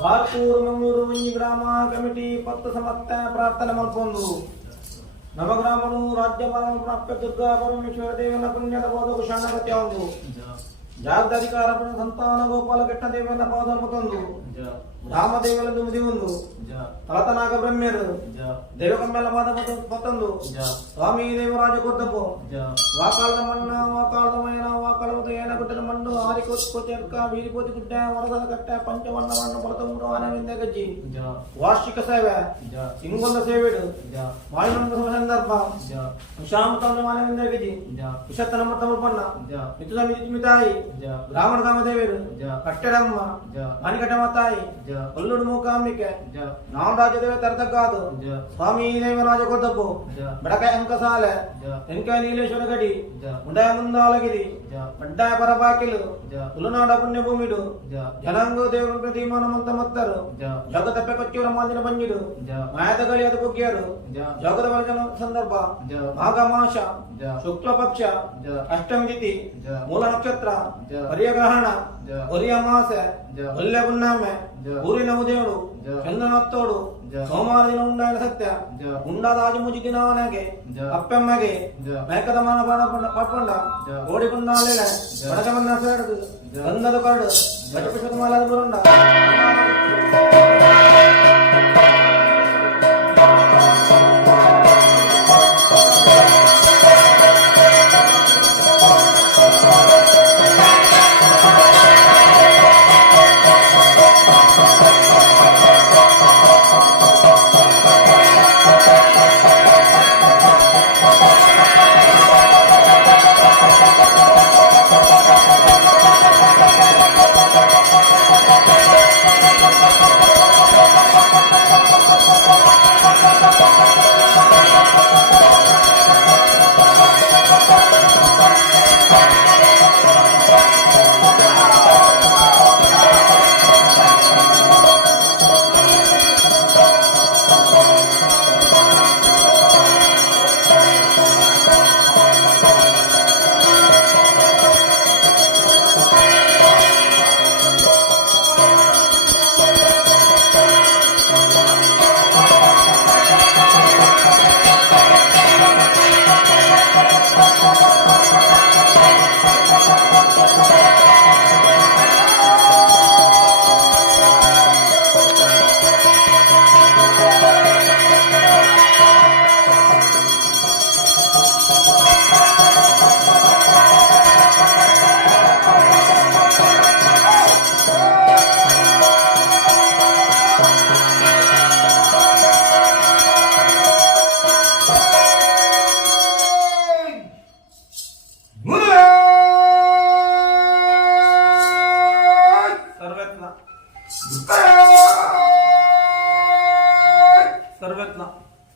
ಬಾರ್ಕೂರು ಮಂಗಳೂರು ಮುಂಜಿ ಗ್ರಾಮ ಕಮಿಟಿ 10 ಸಮರ್ಥ ಪ್ರಾರ್ಥನೆ ಮಾಡ್ಕೊಂಡು ನವಗ್ರಾಮನು ರಾಜ್ಯಭಾರ ಪ್ರಾಪ್ಯ ದುರ್ಗಾ ಪರಮೇಶ್ವರ ದೇವನ ಪುಣ್ಯದ ಪಾದకు ಶರಣಾಗತಿ ಆವುದು ಜಾಗದಾಧಿಕಾರ ಸಂತಾನ ಗೋಪಾಲ ಕೆಟ್ಟ ದೇವನ ಪಾದ ಮತ್ತೊಂದು ರಾಮದೇವನ ದುಮಿದಿ ಒಂದು ತಳತನಾಗ ಬ್ರಹ್ಮೇರು ದೇವಕಮ್ಮೆಲ್ಲ ಪಾದ ಮತ್ತೊಂದು ಸ್ವಾಮಿ ದೇವರಾಜ ಕೊದ್ದಪ್ಪು ವಾಕಾಳದ ಮಣ್ಣ ವಾಕಾಳದ ಮಯನ ವಾಕಾಳದ ಏನ ಗುಡ್ಡದ ಮಣ್ಣು ಆರಿಕೋತಿ ಅರ್ಕ ಬೀರಿಕೋತಿ ಗುಡ್ಡ ವರದದ ಕಟ್ಟ ಪಂಚವರ್ಣ ಮಣ್ಣು ಬಳತಮೂರು ಆನವಿಂದ ಗಜ್ಜಿ ವಾರ್ಷಿಕ ಸೇವೆ ಸಿಂಗೊಂದ ಸೇವೆಡು ವಾಯುನಂದ ಸಂದರ್ಭ ಶಾಮತಂದ ಮಾನವಿಂದ ಗಜ್ಜಿ ವಿಷತ್ತನ ಮರ್ತಮರ್ಪಣ್ಣ ಮಿತುದ ಮಿತಾಯಿ ರಾಮಣಧಾಮ ದೇವರು ಕಟ್ಟಡಮ್ಮ ಮಣಿಕಟ ಮಾತಾಯಿ ಕೊಲ್ಲುಡು ಮೂಕಾಂಬಿಕೆ ನಾಮರಾಜ ದೇವ ತರತಕ್ಕಾದು ಸ್ವಾಮಿ ದೇವರಾಜ ಕೊದ್ದಪ್ಪು ಬೆಡಕ ಅಂಕಸಾಲೆ ಎಂಕ ನೀಲೇಶ್ವರ ಗಡಿ ಮುಂಡಾಯ ಮುಂದಾಲಗಿರಿ ಪಡ್ಡಾಯ ಪರಪಾಕಿಲು ತುಳುನಾಡ ಪುಣ್ಯಭೂಮಿಡು ಜನಾಂಗ ದೇವರ ಪ್ರತಿಮಾನ ಮಂತ ಮತ್ತರು ಜಗದಪ್ಪೆ ಕೊಚ್ಚೂರ ಮಾಂದಿನ ಬಂಜಿಡು ಮಾಯದ ಗಳಿ ಅದು ಕುಗ್ಗಿಯರು ಜಗದ ವರ್ಜನ ಸಂದರ್ಭ ಮಾಘ ಮಾಸ ಶುಕ್ಲ ಪಕ್ಷ ಅಷ್ಟಮಿ ತಿಥಿ ಮೂಲ ನಕ್ಷತ್ರ ಹರಿಯಗ್ರಹಣ ಹೊರಿಯ ಅಮಾಸೆ ಒಲ್ಲೆ ಪುಣ್ಣಾಮೆ ಊರಿನ ಉದಯಳು ಚಂದನತ್ತೋಡು ಸೋಮವಾರ ದಿನ ಉಂಡಾಯನ ಸತ್ಯ ಉಂಡಾದ ಆಜುಮುಜಿ ದಿನವನೆಗೆ ಅಪ್ಪೆಮ್ಮಗೆ ಮೇಕದ ಮಾನ ಪಡ್ಕೊಂಡ ಓಡಿಕೊಂಡಾಲೆಲೆ ಬಡಕಮನ್ನ ಸೇಡದು ಗಂಧದ ಕರಡು ಗಜಪುಷ್ಪದ ಮಾಲಾದ ಬುರುಂಡ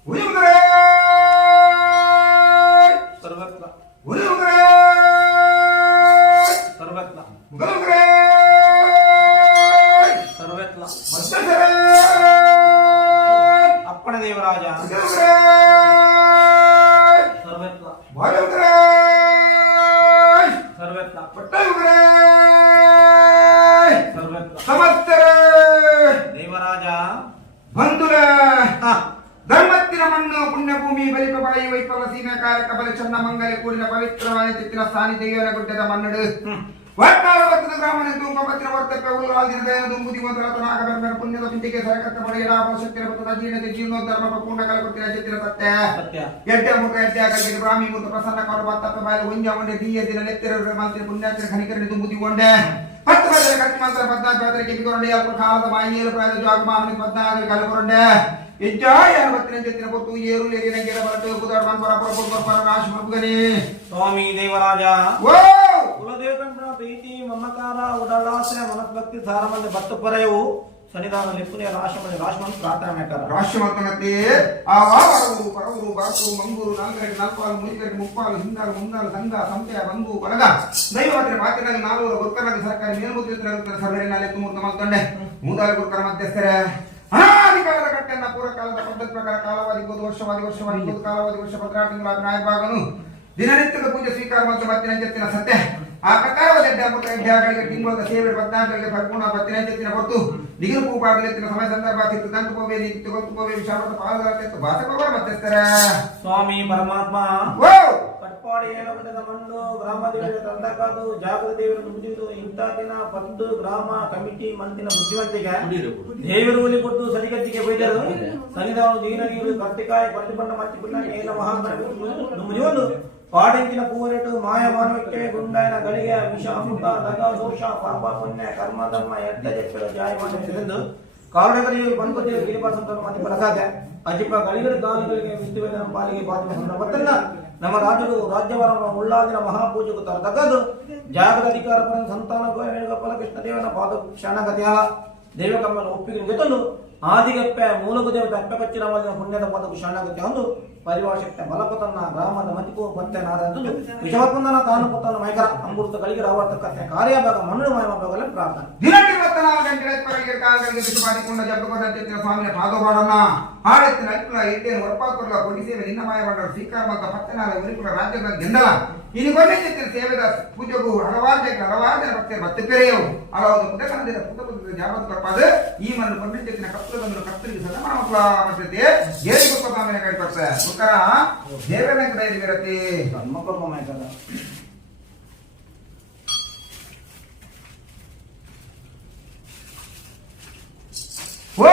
ಸರ್ವತ್ರ ಸರ್ವತ್ರ ಸರ್ವತ್ರ ಅಪ್ಪಣೆ ದೇವರಾಜ ಸರ್ವತ್ರ ಸರ್ವತ್ರ ಸರ್ವತ್ರ ದೇವರಾಜ ಬಂಧುರ ಧರ್ಮತ್ತಿನ ಮಣ್ಣು ಪುಣ್ಯಭೂಮಿ ಬಲಿಪಬಾಯಿ ವೈಫಲ ಸೀಮೆಕಾರಕ ಬಲಿ ಚನ್ನ ಮಂಗಲಿ ಕೂಡಿನ ಪವಿತ್ರವಾದ ಚಿತ್ತಿನ ಸಾನ್ನಿಧ್ಯನ ಗುಡ್ಡದ ಮನ್ನಡು ವರ್ಣಾವರ್ತದ ಗ್ರಾಮನ ತುಂಬಪತ್ತಿನ ವರ್ತಕ ಉಲ್ಲಾದಿನ ದಯನ ದುಂಬುದಿ ಮೊದಲತನಾಗ ಬೆಂಬನ ಪುಣ್ಯದ ಪಿಂಡಿಗೆ ಸರಕತ್ತ ಪಡೆಯಲ ಶಕ್ತಿನ ಪುತ್ರ ಜೀರ್ಣತೆ ಜೀರ್ಣೋದ್ಧರ್ಮ ಪೂರ್ಣ ಕಲಕುತ್ತಿನ ಚಿತ್ತಿನ ಸತ್ಯ ಎಡ್ಡೆ ಮುಖ ಎಡ್ಡೆ ಆಗಲಿಗೆ ಬ್ರಾಹ್ಮಿ ಮುತ್ತು ಪ್ರಸನ್ನ ಕೌರ ಬತ್ತಪ್ಪ ಬಾಯಲ್ಲಿ ಒಂಜ ಒಂಡೆ ದಿಯ ದಿನ ನೆತ್ತಿರ ಮಂತ್ರಿ ಪುಣ್ಯಾತ್ರಿ ಖನಿಕರಣ ದುಂಬುದಿ ಒಂಡೆ 10 ಬದಲ ಕಟ್ಟಿ ಮಾತ್ರ 14 ಬದಲ ಕಿಬಿಕೊಂಡೆ ಅಲ್ಪ ಕಾಲದ ಮಾಯಿಯಲು ಪ್ರಾಯದ ಜಾಗಮಾನ 14 ಕಲಕೊಂಡೆ ಇಜ್ಜಾಯ 60 ಜೊತ್ತಿನ ಗೊತ್ತು ಏರು ಲೇಗಿನ ಗಿಡ ಬರಟು ಕುದಾಡ ಮನ್ ಪರ ರಾಶಿ ಮರುಗನೆ ಸ್ವಾಮಿ ದೇವರಾಜ ಓ ಕುಲದೇವಕಂಡ ಪ್ರೀತಿ ಮಮಕಾರ ಉಡಲಾಸೆ ಮನಸ್ಭಕ್ತಿ ಧಾರಮಂದ ಭಕ್ತ ಪರಯವು ಸನ್ನಿಧಾನ ಲಿಪ್ಪುನೆ ರಾಶಮನ್ ಪ್ರಾರ್ಥನೆ ಮಾಡ್ತಾರೆ ರಾಶಮಂತನತೆ ಆವಾರವು ಪರವರು ಬಾಕು ಮಂಗೂರು ನಾಲ್ಕರಿಗೆ ನಾಲ್ಪಾಲು ಮುನಿಕರಿಗೆ ಮುಪ್ಪಾಲು ಹಿಂದಾಲು ಮುಂದಾಲು ಸಂಘ ಸಂತೆಯ ಬಂಧು ಬಳಗ ದೈವತ್ರ ಮಾತಿನಾಗ ನಾಲ್ವರು ಗುರುಕರಾಗಿ ಸರ್ಕಾರಿ ಮೇಲ್ಮುದ್ರಿತರ ಸರ್ವರಿನಲ್ಲಿ ತುಮೂರ್ತ ಮಲ್ತೊಂಡೆ ಮೂದಾಲು ಗುರುಕರ ಮಧ್ಯಸ್ಥರ ಅನಾದಿಕಾಲದ ಕಟ್ಟೆಯನ್ನ ಪೂರ್ವಕಾಲದ ಪದ್ಧತಿ ಪ್ರಕಾರ ಕಾಲವಾದಿ ವರ್ಷವಾದಿ ಕಾಲವಾದಿ ವರ್ಷ 16 ತಿಂಗಳ ನಾಯಭಾಗನು ದಿನನಿತ್ಯದ ಪೂಜೆ ಸ್ವೀಕಾರ ಮತ್ತು ಬತ್ತಿನ ಜೊತ್ತಿನ ಸತ್ಯ ಆ ಪ್ರಕಾರವಾದ ಅಡ್ಡಗಳಿಗೆ ತಿಂಗಳ ಸೇವೆ 14ಗಳಿಗೆ ಪರಿಪೂರ್ಣ ಬತ್ತಿನ ಜೊತ್ತಿನ ಹೊತ್ತು ನಿಗಿರು ಪೂಪಾಡಲಿತ್ತಿನ ಸಮಯ ಸಂದರ್ಭ ತಿತ್ತು ತಂತು ಪೋವೆ ನಿತ್ಯ ಗೊತ್ತು ಪೋವೆ ವಿಷಾಪದ ಪಾಲದಾರ್ಥ ಭಾಷೆ ಪರ್ವ ಮಧ್ಯಸ್ಥರ ಸ್ವಾಮಿ ಪರಮಾತ್ಮ ಓ ಕಟ್ಪಾಡಿ ಏಳಗುಡ್ಡದ ಮಣ್ಣು ಗ್ರಾಮ ದೇವರ ತಂದಕಾದು ಜಾಗೃತ ದೇವರ ಮುಗಿದು ಇಂತಾಕಿನ ಪದ್ದು ಗ್ರಾಮ ಕಮಿಟಿ ಮಂದಿನ ಬುದ್ಧಿವಂತಿಗೆ ದೇವರೂಲಿ ಕೊಟ್ಟು ಸರಿಗತ್ತಿಗೆ ಬೈದರು ಸರಿದಾವ ದೀನ ನೀರು ಕರ್ತಿಕಾಯ ಪಟ್ಟಿಬಣ್ಣ ಮಚ್ಚಿ ಬಿಣ್ಣ ಏನ ಮಹಾಮರವನ್ನು ಪಾಡೆಂಚಿನ ಪೂರೆಟು ಮಾಯ ಮಾನವಿಕೆ ಗುಂಡಾಯನ ಗಳಿಗೆ ವಿಷ ಅಮೃತ ದಗ ದೋಷ ಪಾಪ ಪುಣ್ಯ ಕರ್ಮ ಧರ್ಮ ಎಡ್ಡ ಜಪ್ಪರ ಜಾಯ ಮಾಡಿದ್ದು ಕಾರಣಗಳಿಗೆ ಬಂದ್ಕೊಟ್ಟಿರೋ ಗಿರಿಪಾಸಂತ ಮಂದಿ ಪ್ರಸಾದ ಅಜಿಪ ಗಳಿಗರ ಗಾಲಿಗಳಿಗೆ ಮಿತ್ತುವೆನ ಪಾಲಿಗೆ ಬಾತಿನ ಸಂದರ್ಭದಲ್ಲ ನಮ್ಮ ರಾಜರು ರಾಜ್ಯವರನ್ನು ಉಳ್ಳಾದಿನ ಮಹಾಪೂಜೆಗೂ ತಗದು ಜಾಗದ ಅಧಿಕಾರ ಸಂತಾನ ಗೋವಿಂದ ಕೃಷ್ಣ ದೇವನ ಪಾದ ಕ್ಷಣಗತಿಯ ದೇವಕಮ್ಮನ ಒಪ್ಪಿಗೆ ಜೊತೆಲು ಆದಿಗಪ್ಪೆ ಮೂಲಕ ದೇವತೆ ಅಪ್ಪೆಕಚ್ಚಿನ ಪುಣ್ಯದ ಪದವು ಶರಣಾಗತಿ ಒಂದು ಪರಿಭಾಷಕ್ತ ಬಲಪತನ್ನ ಗ್ರಾಮದ ಮತಿಗೂ ಮತ್ತೆ ನಾರಂದು ವಿಷವತ್ಮಂದನ ತಾನುಪತನ ಮೈಕರ ಅಮೃತ ಗಳಿಗರ ಆವರ್ತಕತೆ ಕಾರ್ಯಭಾಗ ಮಣ್ಣು ಮಯಮಭಾಗದಲ್ಲಿ ಪ್ರಾರ್ಥನೆ ದಿನ 24 ಗಂಟೆ ಪರಗೆ ಕಾಲಗಳಿಗೆ ಬಿಟ್ಟು ಮಾಡಿಕೊಂಡ ಜಬ್ಬಗೊಡ್ಡ ಸ್ವಾಮಿಯ ಪಾದೋಪಾಡನ್ನ ಹಾಡೆತ್ತಿನ ಅಕ್ಕಲ ಎಡ್ಡೆಯನ್ನು ಹೊರಪಾಕುರ್ಲ ಕೊಡಿಸೇವೆ ನಿನ್ನ ಮಾಯ ಬಂಡರು ಸ್ವೀಕಾರ ಮತ್ತು ಪತ್ತನಾಲ ಉರಿಪುರ ರಾಜ್ಯದ ಗೆಂದಲ ಇನ್ನು ಕೊನೆಯ ಸೇವೆದ ಪೂಜೆಗೂ ಹಲವಾರು ಜನ ಭಕ್ತರು ಮತ್ತೆ ಪೆರೆಯವು ಹಲವಾರು ಪುಟಕನದಿಂದ ಪುಟ ಜಾಬದ ಕಪ್ಪಾದ ಈ ಮಣ್ಣು ಕೊನೆಯ ಕಪ್ಪಲದನ್ನು ಕತ್ತರಿಗೆ ಸದ ಮಕ್ಕಳ ಮಧ್ಯತೆ ಏರಿ ಗೊತ್ತ ಸ್ವಾಮಿನ ಕೈ ಬರ್ತಾರೆ ಉತ್ತರ ದೇವರ ಕೈಯಲ್ಲಿ ಬರುತ್ತೆ ಮಕ್ಕಳು ಮಾಯ್ಕಲ್ಲ ಓ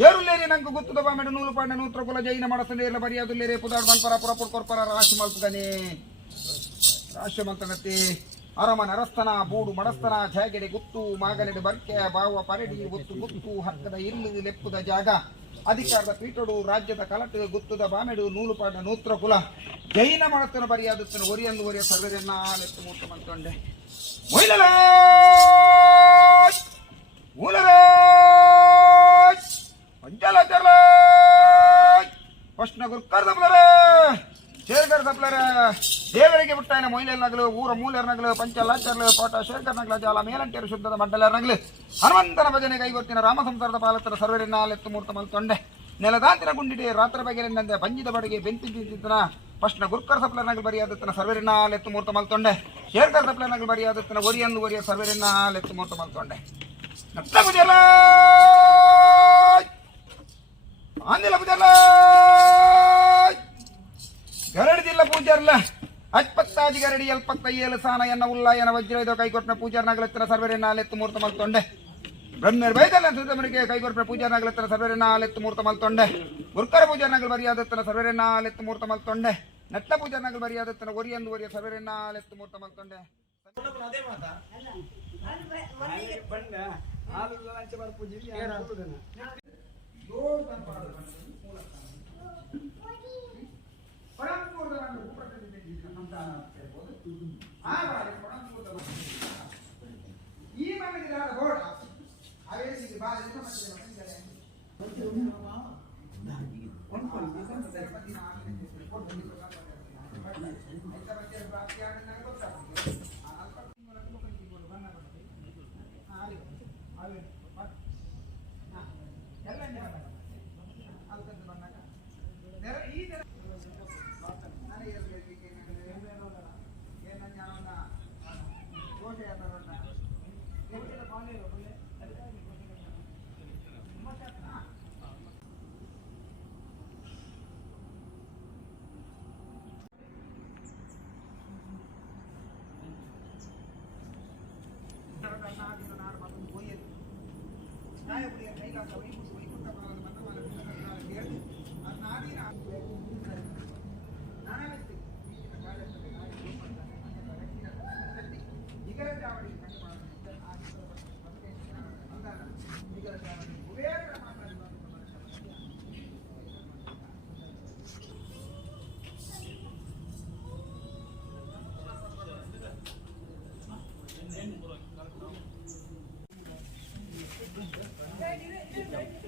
ಏರುಲ್ಲೇರಿ ನಂಗೆ ಗೊತ್ತದ ಬಾಮೆಡು ನೂಲು ಪಾಂಡ ನೂತ್ರ ಕುಲ ಜೈನ ಮಡಸಲೇರ ಬರಿಯಾದುಲ್ಲೇರೆ ಪುದಾಡ್ ಬಂಪರ ಪುರಪುರ್ ಕೊರ್ಪರ ರಾಶಿ ಮಲ್ತಗನೆ ರಾಶಿ ಮಲ್ತಗತ್ತಿ ಅರಮನೆ ಅರಸ್ತನ ಬೂಡು ಮಡಸ್ತನ ಜಾಗೆಡೆ ಗುತ್ತು ಮಾಗನೆಡೆ ಬರ್ಕೆ ಬಾವ ಪರಡಿ ಒತ್ತು ಗುತ್ತು ಹಕ್ಕದ ಇಲ್ಲು ಲೆಪ್ಪುದ ಜಾಗ ಅಧಿಕಾರದ ಪೀಠಡು ರಾಜ್ಯದ ಕಲಟು ಗುತ್ತದ ಬಾಮೆಡು ನೂಲು ಪಾಂಡ ನೂತ್ರ ಕುಲ ಜೈನ ಮಡಸ್ತನ ಬರಿಯಾದುತ್ತನ ಒರಿಯಂದು ಒರಿಯ ಸರ್ವರನ್ನ ಲೆತ್ತು ಮೂಟ ಮಂತೊಂಡೆ ಮೊಯ್ಲಲ ಪಂಚಾಲಚರ್ಲ ಫಸ್ಟ್ ಗುರ್ಕರ್ ದಪ್ಲರ ಶೇರ್ಕರ್ ದಪ್ಲರ ದೇವರಿಗೆ ಬಿಟ್ಟಾಯನ ಮೊಯ್ಲೆಲ್ನಗಲು ಊರ ಮೂಲೆರ್ನಗಲು ಪಂಚಲಾಚರ್ಲು ಪಾಟ ಶೇರ್ಕರ್ನಗಲ ಜಾಲ ಮೇಲಂಟೇರು ಶುದ್ಧದ ಮಡ್ಡಲರ್ನಗಲು ಹನುಮಂತನ ಭಜನೆ ಕೈಗೊತ್ತಿನ ರಾಮ ಸಂಸಾರದ ಪಾಲತರ ಸರ್ವರಿನ ಲೆತ್ತು ಮೂರ್ತ ಮಲ್ತೊಂಡೆ ನೆಲದಾಂತಿನ ಗುಂಡಿಡೆ ರಾತ್ರ ಬಗೆರೆಂದಂತೆ ಬಂಜಿದ ಬಡಿಗೆ ಬೆಂತಿ ತಿಂತಿದ್ದನ ಫಸ್ಟ್ನ ಗುರ್ಕರ್ ಸಪ್ಲರ್ನಗಲು ಬರಿಯಾದತ್ತನ ಸರ್ವರಿನ ಲೆತ್ತು ಮೂರ್ತ ಮಲ್ತೊಂಡೆ ಶೇರ್ಕರ್ ಸಪ್ಲರ್ನಗಲು ಬರಿಯಾದತ್ತನ ಒರಿಯಂದು ಒರಿಯ ಸರ್ವರಿನ ಲೆತ್ತು ಮೂರ್ತ ಮಲ್ತೊಂಡೆ ನತ್ತ ಪೂಜಲ ಆಂದಿಲ ಪೂಜಲ ಗರಡಿ ಜಿಲ್ಲ ಪೂಜರ್ಲ ಅಚ್ಪತ್ತಾಜಿ ಗರಡಿ ಎಲ್ಪತ್ತಯ್ಯಲು ಸಾನ ಎನ್ನ ಉಲ್ಲಾಯನ ವಜ್ರ ಕೈಕೊಟ್ಟ ಪೂಜಾರ್ನಾಗಲೆತ್ತನ ಸರ್ವರಿನ ಲೆತ್ತು ಮೂರ್ತ ಮಲ್ತೊಂಡೆ ಬ್ರಹ್ಮರ್ ಬೈದಲ್ಲ ಸುತ್ತಮರಿಗೆ ಕೈಗೊಟ್ಟ ಪೂಜಾರ್ನಾಗಲೆತ್ತನ ಸರ್ವರಿನ ಲೆತ್ತು ಮೂರ್ತ ಮಲ್ತೊಂಡೆ ಗುರ್ಕರ ಪೂಜಾರ್ನಾಗಲು ಬರಿಯಾದತ್ತನ ಸರ್ವರಿನ ಲೆತ್ತು ಮೂರ್ತ ಮಲ್ತೊಂಡೆ ನಟ್ಟ ಪೂಜಾರ್ನಾಗಲು ಬರಿಯಾದತ್ತನ ಒರಿಯಂದು ಒರಿಯ ಸರ್ವರಿನ ಲೆತ್ತು ಮೂರ್ತ ಮಲ್ತೊಂಡೆ ಅದೇ ಮಾತಾ ಈ ಮನೆಗೆ ಬೋರ್ಡ್ Ready?